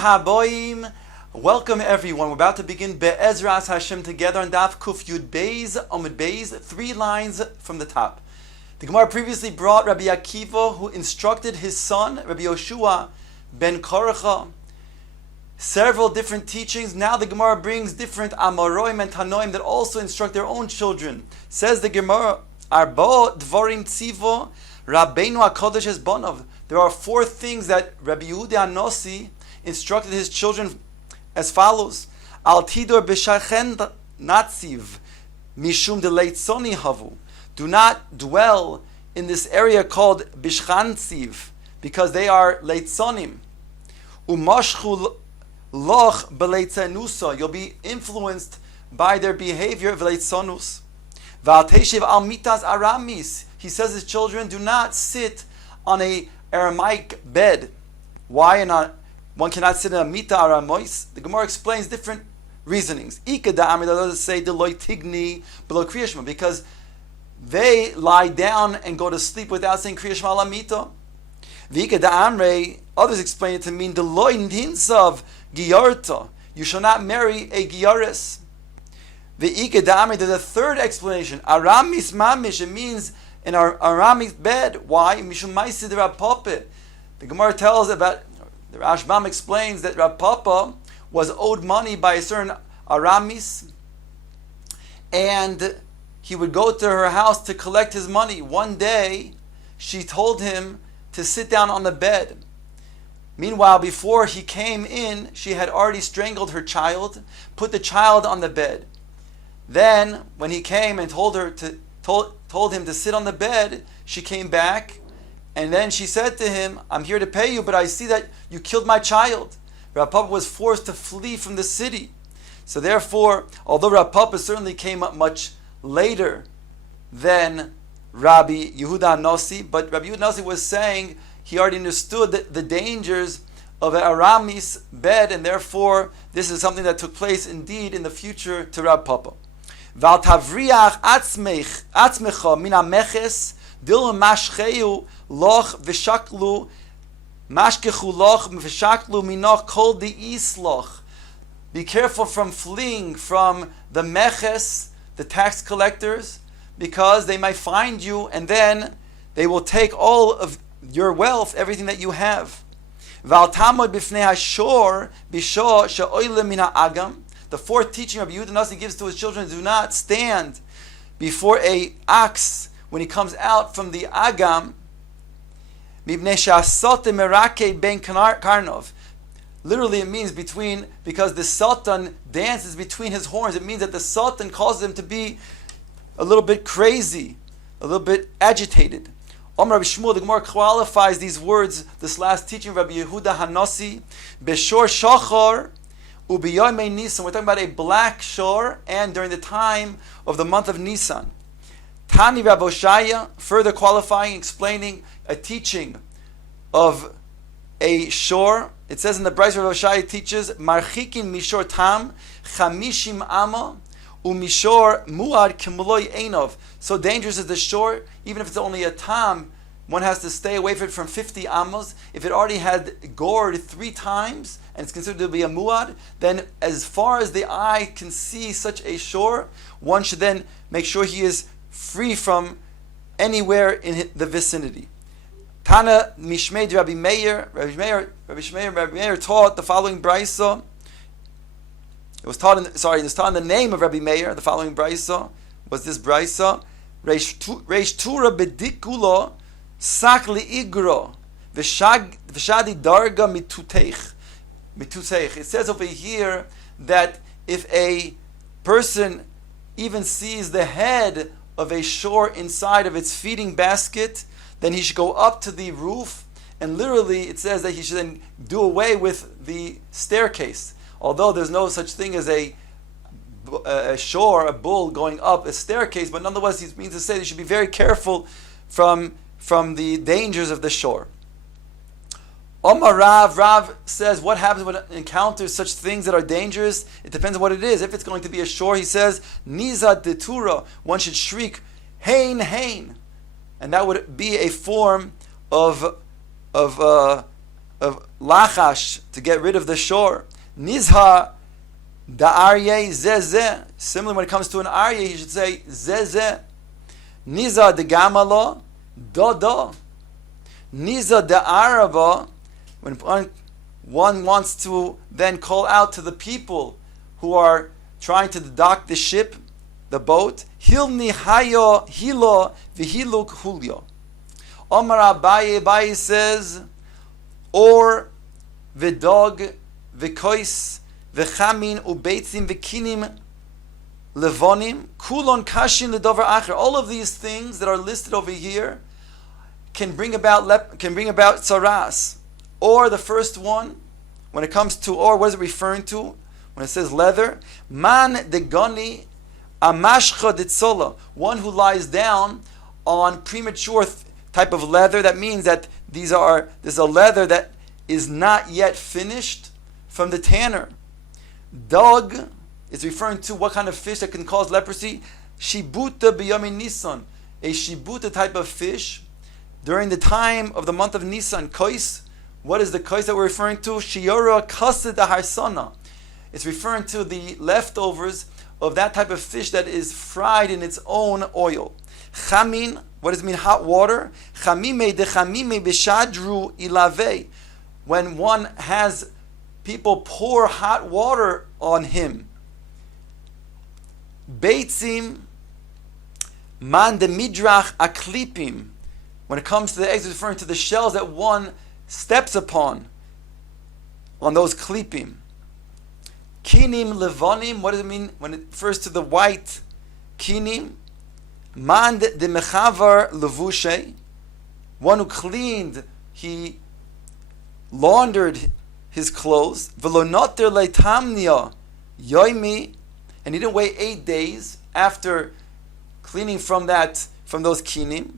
Haboim. Welcome everyone. We're about to begin Be'ezras Hashem together on Daf Kuf Yud Beis Amud Beis, 3 lines from the top. The Gemara previously brought Rabbi Akiva, who instructed his son, Rabbi Yoshua ben Koracha, several different teachings. Now the Gemara brings different Amoroim and Tanoim that also instruct their own children. Says the Gemara, Arbo Dvorim Tzivo Rabbeinu HaKodesh Esbonov. There are 4 things that Rabbi Yehuda HaNosi instructed his children as follows: Al tidor b'shachen natziv mishum deleitzoni havu. Do not dwell in this area called bishchanziv because they are leitzonim. Umashchu loch beleitzenusa. You'll be influenced by their behavior of leitzonus. V'al teshiv al mitas aramis. He says his children, do not sit on a Aramaic bed. Why not? One cannot sit in a mita aramois. The Gemara explains different reasonings. Ika da'amri, the others say deloy tigni below kriyashma, because they lie down and go to sleep without saying kriyashma ala mita. V'ika da'amri, others explain it to mean deloy ninsav giyarta. You shall not marry a giyaris. V'ika da'amri, there's a third explanation. Aramis mamish, it means in our Aramic bed. Why? Mishum ma'asid Rav Papa. The Gemara tells about, the Rashbam explains that Rav Papa was owed money by a certain Aramis, and he would go to her house to collect his money. One day, she told him to sit down on the bed. Meanwhile, before he came in, she had already strangled her child, put the child on the bed. Then, when he came and told him to sit on the bed, she came back, and then she said to him, I'm here to pay you, but I see that you killed my child. Rav Papa was forced to flee from the city. So therefore, although Rav Papa certainly came up much later than Rabbi Yehuda HaNosi, but Rabbi Yehuda HaNosi was saying he already understood the dangers of an Aramis bed, and therefore this is something that took place indeed in the future to Rav Papa. Val tavriach atzmecha min hameches dil mashcheu loch v'shaklu mashkechu loch v'shaklu minoch kol de'is loch. Be careful from fleeing from the meches, the tax collectors, because they might find you and then they will take all of your wealth, everything that you have. Val tamod b'fnei hashor b'sho she'oyle min ha'agam. The 4th teaching Rabbi Yehuda HaNosi gives to his children: do not stand before a ox when he comes out from the agam. Literally it means between, because the sultan dances between his horns. It means that the sultan causes him to be a little bit crazy, a little bit agitated. Rabbi Shmuel, the Gemara qualifies these words, this last teaching of Rabbi Yehuda HaNosi, Beshor Shachar Ubiyomei Nisan. We're talking about a black shore, and during the time of the month of Nisan. Tani Rav Oshaya, further qualifying, explaining a teaching of a shore. It says in the Brayso, Rav Oshaya teaches, Marchikin mishor tam chamishim ama umishor muad kimuloi einov. So dangerous is the shore, even if it's only a tam, one has to stay away from it from 50 amos. If it already had gored 3 times, and it's considered to be a muad, then as far as the eye can see such a shore, one should then make sure he is free from anywhere in the vicinity. Tana Mishmei Rabbi Meir, Rabbi Meir taught the following brayso. It was taught in the name of Rabbi Meir. The following brayso was this brayso: Reish Tura bedikulo sak liigro v'shadi darga mituteich. It says over here that if a person even sees the head of a shore inside of its feeding basket, then he should go up to the roof, and literally it says that he should then do away with the staircase. Although there's no such thing as a shore, a bull going up a staircase, but nonetheless he means to say that you should be very careful from the dangers of the shore. Omar Rav says, what happens when it encounters such things that are dangerous? It depends on what it is. If it's going to be a shore, he says, Niza detura, one should shriek, Hain, Hain. And that would be a form of of lachash, to get rid of the shore. Nizha da'arye zezeh. Similarly, when it comes to an arye, he should say zezeh. Niza de gamala da. Niza de araba. When one wants to then call out to the people who are trying to dock the ship, the boat, hilni hayo hilo vihiluk hulyo. Omar Abaye says, or v'dog v'kois v'chamin ubeitzim v'kinim levonim kulon kashin ledover acher. All of these things that are listed over here can bring about tsaras. Or the first one, when it comes to or, what is it referring to? When it says leather, man degoni amashcha ditzola, one who lies down on premature type of leather. That means that there's a leather that is not yet finished from the tanner. Dog is referring to what kind of fish that can cause leprosy? Shibuta b'yomi Nisan, a shibuta type of fish during the time of the month of Nisan. Kois, what is the kois that we're referring to? Shiora kased harsana. It's referring to the leftovers of that type of fish that is fried in its own oil. Chamin, what does it mean? Hot water. Chamime de chamime b'shadru ilave. When one has people pour hot water on him. Beitzim man de midrach aklipim. When it comes to the eggs, it's referring to the shells that one steps upon on those klipim. Kinim levonim, what does it mean when it refers to the white kinim? Man de mechavar levushe, one who cleaned, he laundered his clothes. Velonoter leitamnia yoimi, and he didn't wait 8 days after cleaning from those kinim,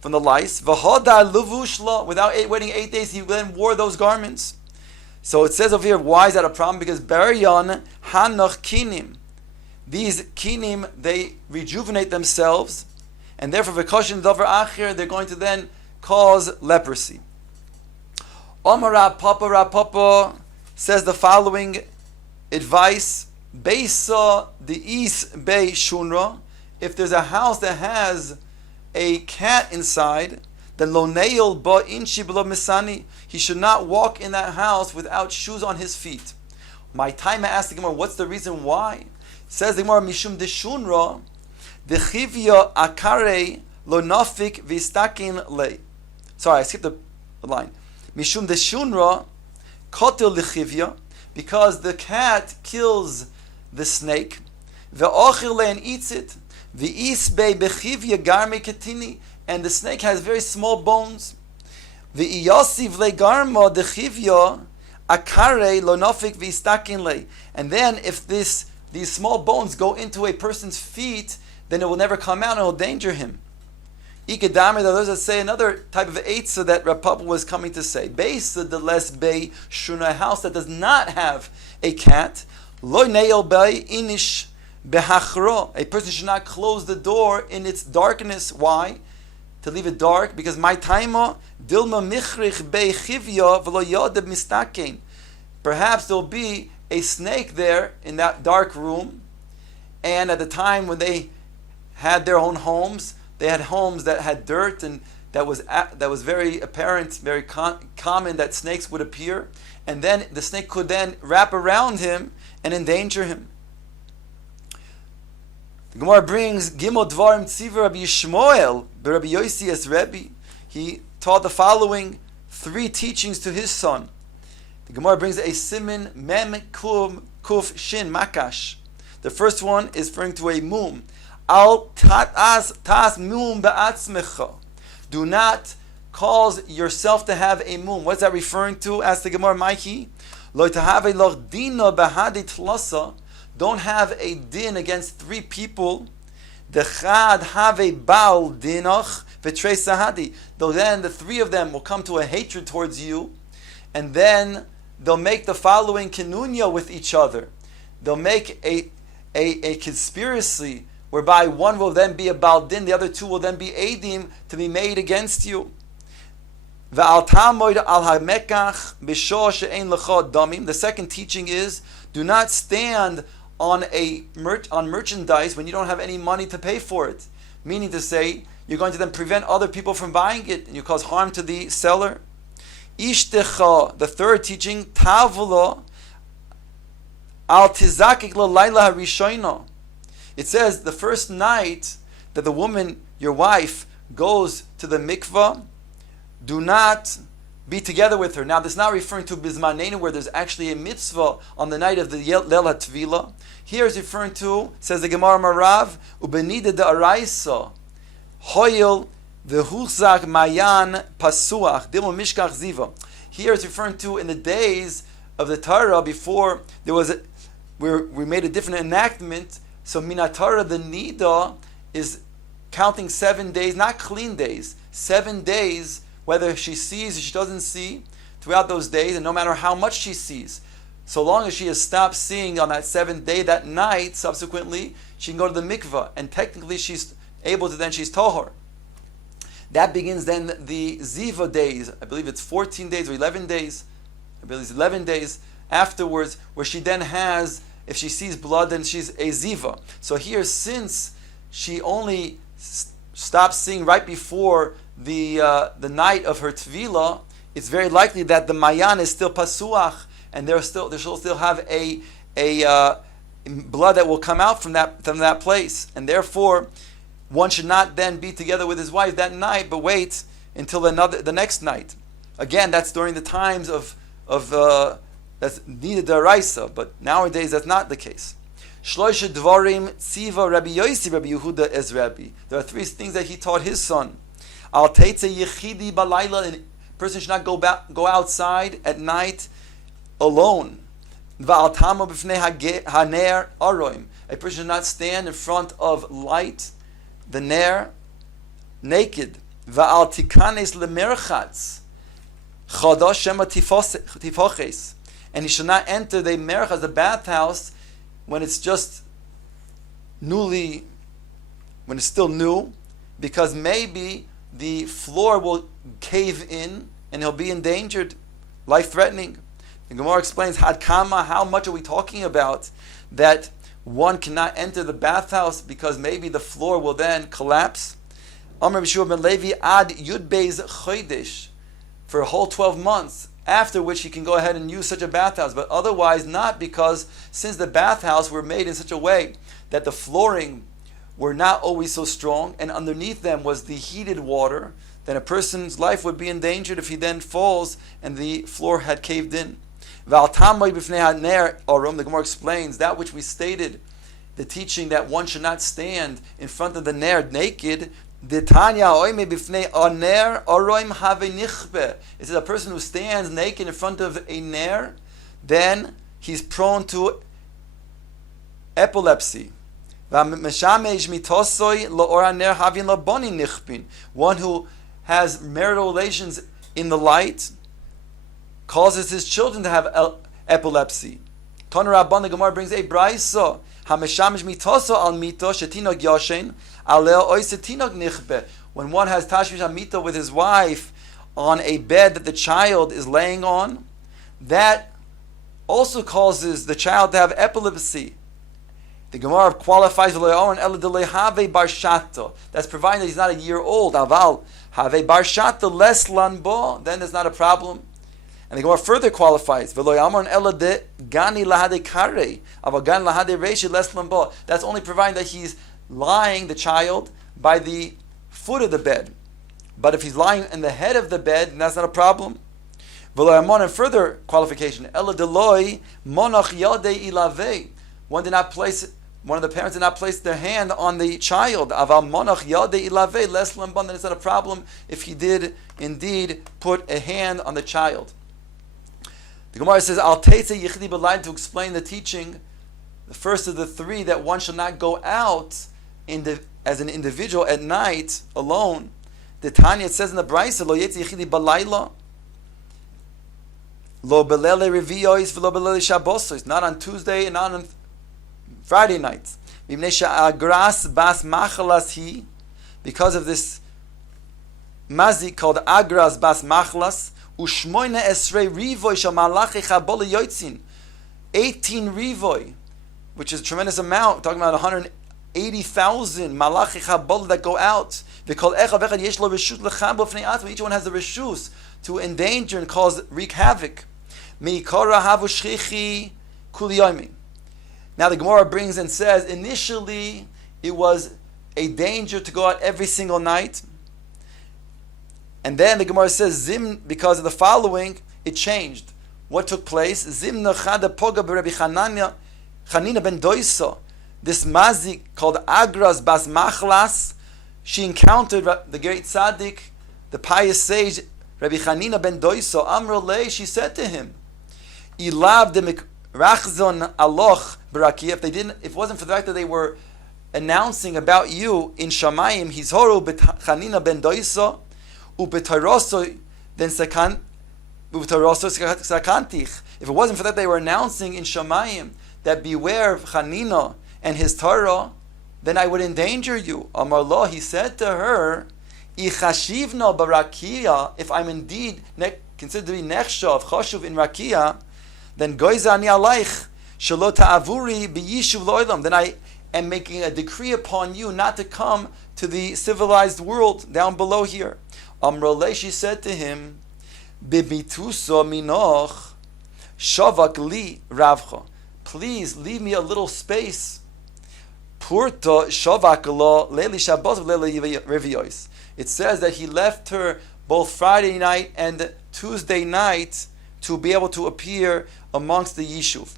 from the lice. V'hoda levushla, without waiting 8 days, he then wore those garments. So it says over here, why is that a problem? Because Beryan Hanoch Kinim. These Kinim, they rejuvenate themselves, and therefore V'koshin Dover Achir, they're going to then cause leprosy. Omar Papa says the following advice: Beisa the East Bay Shunra. If there's a house that has a cat inside, then lo neil ba inchi b'lo misani, he should not walk in that house without shoes on his feet. My time I asked the Gemara, what's the reason why? Says the Gemara, mishum deshunra dechivya akare lo nafik v'stakin le. Sorry, I skipped the line. Mishum deshunra kotil lechivya, because the cat kills the snake. Ve'ochil le and eats it. Ve'isbei bechivya garme ketini, and the snake has very small bones. Ve'iyosiv le garma dechivya akare lo nafik v'stakin le. And then if these small bones go into a person's feet, then it will never come out and it will danger him. Ikadamir, the others that say another type of eitzah that Rav Papa was coming to say. Beisa the less bay shuna, house that does not have a cat. Lo neil bay inish behachro. A person should not close the door in its darkness. Why? To leave it dark, because my taima dilma michrich bei chivya v'lo yodeb mistakein. Perhaps there'll be a snake there in that dark room, and at the time when they had their own homes, they had homes that had dirt, and that was very apparent, very common that snakes would appear, and then the snake could then wrap around him and endanger him. The Gemara brings Gimel Dvarim Tziva Rabbi Yishmael, Rabbi Yossi as Rebbe. He taught the following 3 teachings to his son. The Gemara brings a simin mem kuf shin makash. The first one is referring to a mum. Al tas mum ba'atzmecha. Do not cause yourself to have a mum. What's that referring to? Ask the Gemara, Mikey. Lo tahave loch dina bahadi tlasa. Don't have a din against 3 people. Dechad have a baal dinach v'trei sahadi. Though then the 3 of them will come to a hatred towards you, and then they'll make the following kinunya with each other. They'll make a conspiracy whereby one will then be a baal din, the other 2 will then be edim to be made against you. Ve'al tamoid al hamekach b'shor she'ein lecha damim. The second teaching is, do not stand on merchandise when you don't have any money to pay for it. Meaning to say, you're going to then prevent other people from buying it, and you cause harm to the seller. Ishtecha, the third teaching, tavula al tizakik l'layla harishayna. It says the first night that the woman, your wife, goes to the mikvah, do not be together with her. Now, this is not referring to Bizmanenu, where there's actually a mitzvah on the night of the Leil HaTvila. Here is referring to, says the Gemara Marav, Ubenida de Araisa, Hoyel v'huchzak mayan pasuach, Dilma mishkach ziva. Here is referring to in the days of the Torah, before there was we made a different enactment. So Minatara, the Nida, is counting 7 days, not clean days, 7 days, whether she sees or she doesn't see, throughout those days, and no matter how much she sees, so long as she has stopped seeing on that 7th day, that night, subsequently, she can go to the mikvah, and technically she's able to, then she's tohor. That begins then the ziva days. I believe it's 14 days or 11 days. I believe it's 11 days afterwards, where she then has, if she sees blood, then she's a ziva. So here, since she only stops seeing right before the night of her tvila, it's very likely that the mayan is still pasuach, and they shall still have a blood that will come out from that place, and therefore one should not then be together with his wife that night, but wait until the next night. Again, that's during the times of that's needed daraisa, but nowadays that's not the case. Shloisha dvarim tziva Rabbi Yosi Rabbi Yehuda es Rabbi. There are 3 things that he taught his son. Al teitze yichidi balayla. A person should not go outside at night alone. Va'al tamo b'fnei haner aroim. A person should not stand in front of light, the ner, naked. Va'al tikanes lemerchatz chadash shema tifoches. And he should not enter the merchaz, the bathhouse, when it's just when it's still new, because maybe the floor will cave in and he'll be endangered, life-threatening. The Gemara explains, Had Kama, how much are we talking about that one cannot enter the bathhouse because maybe the floor will then collapse? Amr B'Shua ben Levi, Ad Yud Beis Chodesh, for a whole 12 months, after which he can go ahead and use such a bathhouse, but otherwise not, because since the bathhouse were made in such a way that the flooring were not always so strong, and underneath them was the heated water, then a person's life would be endangered if he then falls and the floor had caved in. The Gemara explains that which we stated, the teaching that one should not stand in front of the ner naked. It says a person who stands naked in front of a ner, then he's prone to epilepsy. One who has marital relations in the light causes his children to have epilepsy. Toner Rabban, the Gemara brings a brayso. When one has tashmish amita with his wife on a bed that the child is laying on, that also causes the child to have epilepsy. The Gemara qualifies that's provided that he's not a year old. Aval have barshata less lanbo, then there's not a problem. And the Gemara further qualifies, that's only providing that he's lying, the child, by the foot of the bed. But if he's lying in the head of the bed, then that's not a problem. And further qualification, one of the parents did not place their hand on the child. Then it's not a problem if he did indeed put a hand on the child. The Gemara says, Al Teitze Yichdi B'Layla, to explain the teaching, the first of the 3, that one shall not go out as an individual at night alone. The Tanya, it says in the Brayso, Lo Yetze Yichdi B'Layla, Lo Belele Reviyois, V'Lo Belele Shabbosos, not on Tuesday and not on Friday nights. Because of this mazik called Agras Bas Machlas, Ushmoina Esrei Rivoy Shal Malachi Chabol Yotzin, 18 Rivoy, which is a tremendous amount. We're talking about 180,000 Malachi Chabol that go out. They call Echav Echad Yesh Lo Reshut Lechabol Fnei Atzmo. Each one has the reshus to endanger and wreak havoc. Meikara Havu Shchichi Kuli Yomi. Now the Gemara brings and says, initially it was a danger to go out every single night. And then the Gemara says, Zim, because of the following, it changed. What took place? Zim Nachada Poga B'Rebbi Chanina ben Doisa. This mazik called Agras Bas Machlas, she encountered the great tzaddik, the pious sage, Rabbi Chanina ben Doisa. Amrolei, she said to him, Ilav de Rachzon Aloch Barakia. If it wasn't for the fact that they were announcing about you in Shamayim, Hizhoru Chanina ben Doisa, Ubetaroso then Sakantich. If it wasn't for that they were announcing in Shamayim that beware of Chanina and his Torah, then I would endanger you. Amar lo, he said to her, Ichashivna barakia, if I'm indeed considered to be nechsha of chashuv in rakia, then goizani alaych shelo ta'avuri b'yishuv lo'olam. Then I am making a decree upon you not to come to the civilized world down below here. Amrole, she said to him, Bibituso minoch shavak li ravcha. Please leave me a little space. Purto shavak lo leili shabbos leili reviois. It says that he left her both Friday night and Tuesday night to be able to appear amongst the Yishuv.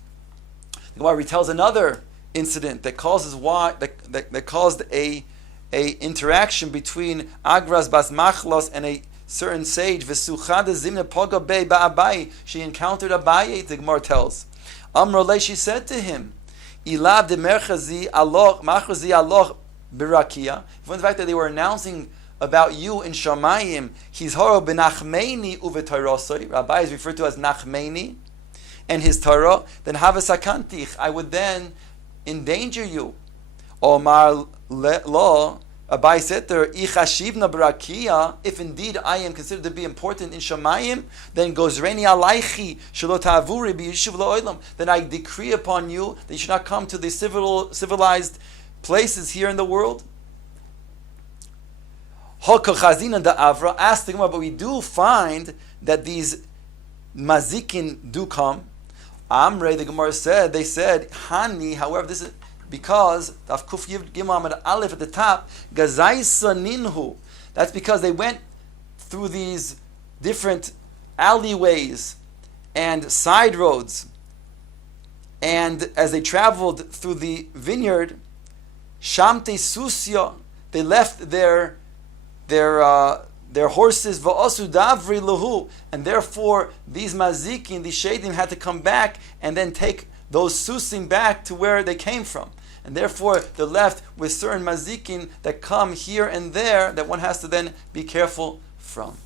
The Gemara retells another incident that causes that caused a interaction between Agras Bas Machlos and a certain sage. V'suchada zimna poga bei ba'abai. She encountered Abaye, the Gemara tells. Amrole, she said to him, Ilav de merchazi aloch machrazi aloch birakia. For the fact that they were announcing about you in Shamayim, his horo benachmeini uvetarosoi. Rabbi is referred to as Nachmeini, and his Torah. Then havasakantich, I would then endanger you. Omar lo, Abai said to her, Ichashivna barakia, if indeed I am considered to be important in Shamayim, then gozreni alaichi shelo ta'avuri b'yishuv lo'olam. Then I decree upon you that you should not come to the civilized places here in the world. Hokachazina da'avra, asked the Gemara, but we do find that these mazikin do come. Amre, the Gemara said, they said, Hani, however, this is because Daf Kuf Gimel Amud Aleph at the top, Gazaisa Ninhu. That's because they went through these different alleyways and side roads, and as they traveled through the vineyard, Shamte Susya, they left their horses, Va'asu Davri Lahu, and therefore these mazikin, these shadim, had to come back and then take those susim back to where they came from. And therefore they're left with certain mazikin that come here and there that one has to then be careful from.